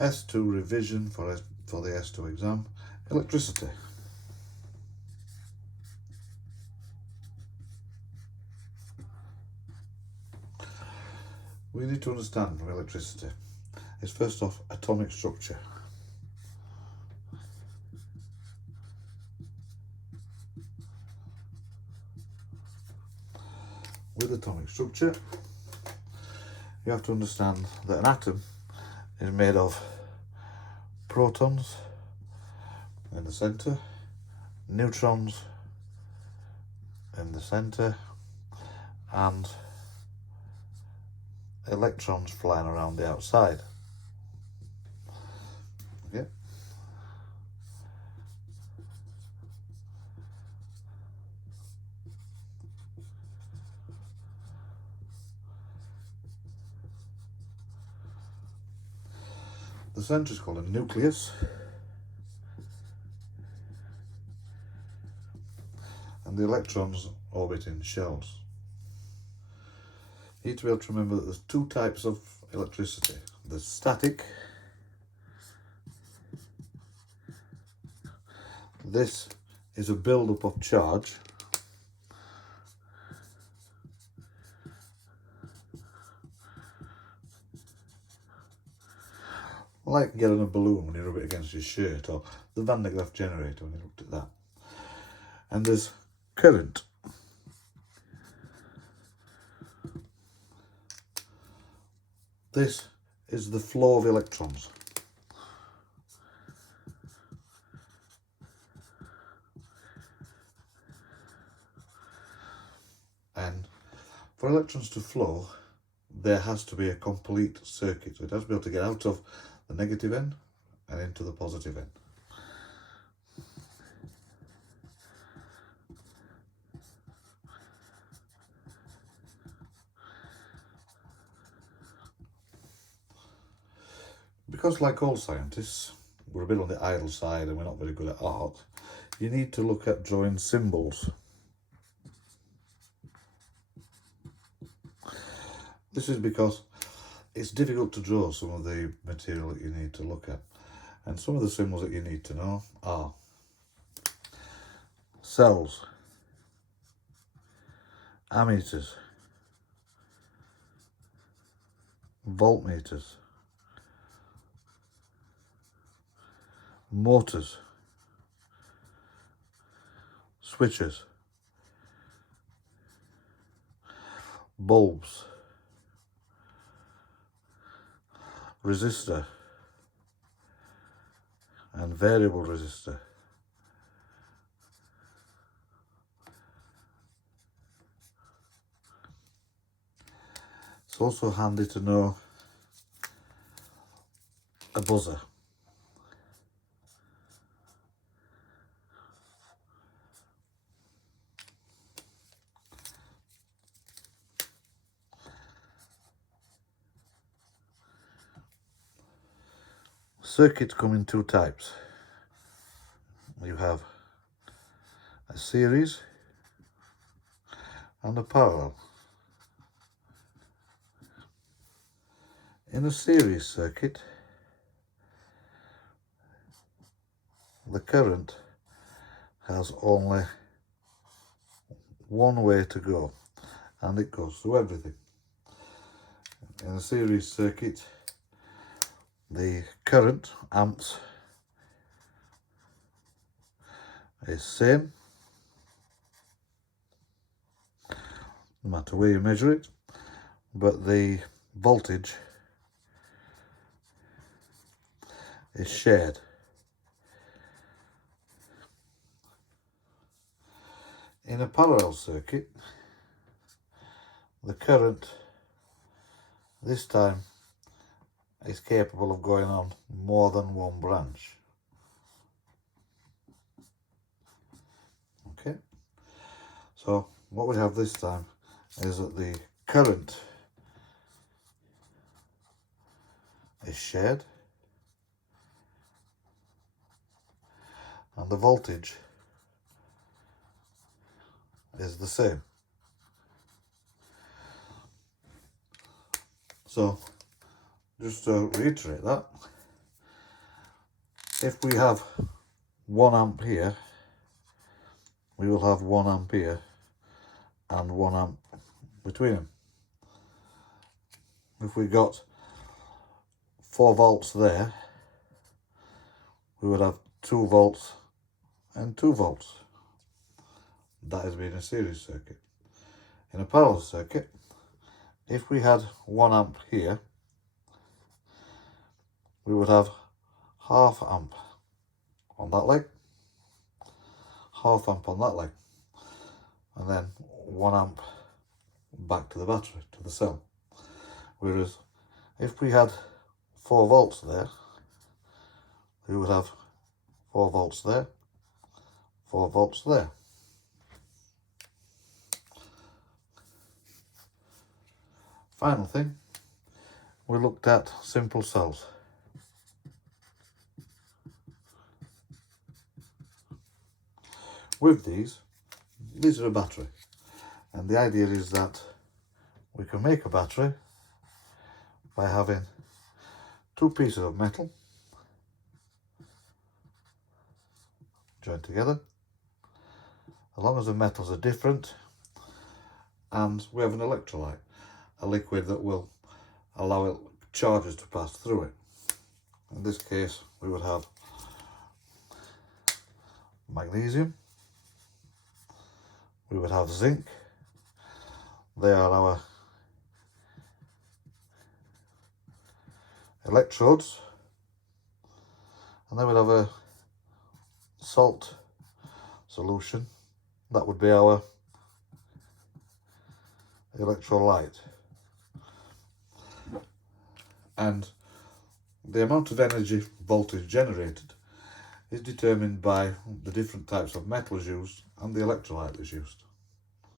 S2 revision for the S2 exam, electricity. We need to understand from electricity is first off atomic structure. With atomic structure, you have to understand that an atom is made of protons in the centre, neutrons in the centre, and electrons flying around the outside. Okay. The centre is called a nucleus, and the electrons orbit in shells. You need to be able to remember that there's two types of electricity. There's static. This is a build-up of charge. Like getting a balloon when you rub it against your shirt, or the Van de Graaff generator when you looked at that. And there's current. This is the flow of electrons. And for electrons to flow, there has to be a complete circuit. So it has to be able to get out of the negative end and into the positive end. Because like all scientists, we're a bit on the idle side and we're not very good at art, you need to look at drawing symbols. This is because it's difficult to draw some of the material that you need to look at. And some of the symbols that you need to know are cells, ammeters, voltmeters, motors, switches, bulbs, resistor, and variable resistor. It's also handy to know a buzzer. Circuits come in two types. You have a series and a parallel. In a series circuit, the current has only one way to go, and it goes through everything. In a series circuit, the current, amps, is same, no matter where you measure it, but the voltage is shared. In a parallel circuit, the current this time is capable of going on more than one branch. Okay, so what we have this time is that the current is shared and the voltage is the same. So just to reiterate that, if we have 1 amp here, we will have 1 amp here and 1 amp between them. If we got 4 volts there, we would have 2 volts and 2 volts. That is being a series circuit. In a parallel circuit, if we had 1 amp here, we would have half amp on that leg, half amp on that leg, and then 1 amp back to the battery, to the cell. Whereas if we had 4 volts there, we would have 4 volts there, 4 volts there. Final thing, we looked at simple cells. With these are a battery, and the idea is that we can make a battery by having 2 pieces of metal joined together, as long as the metals are different, and we have an electrolyte, a liquid that will allow charges to pass through it. In this case, we would have magnesium, we would have zinc. They are our electrodes, and then we'd have a salt solution. That would be our electrolyte. And the amount of energy voltage generated is determined by the different types of metals used and the electrolyte that's used.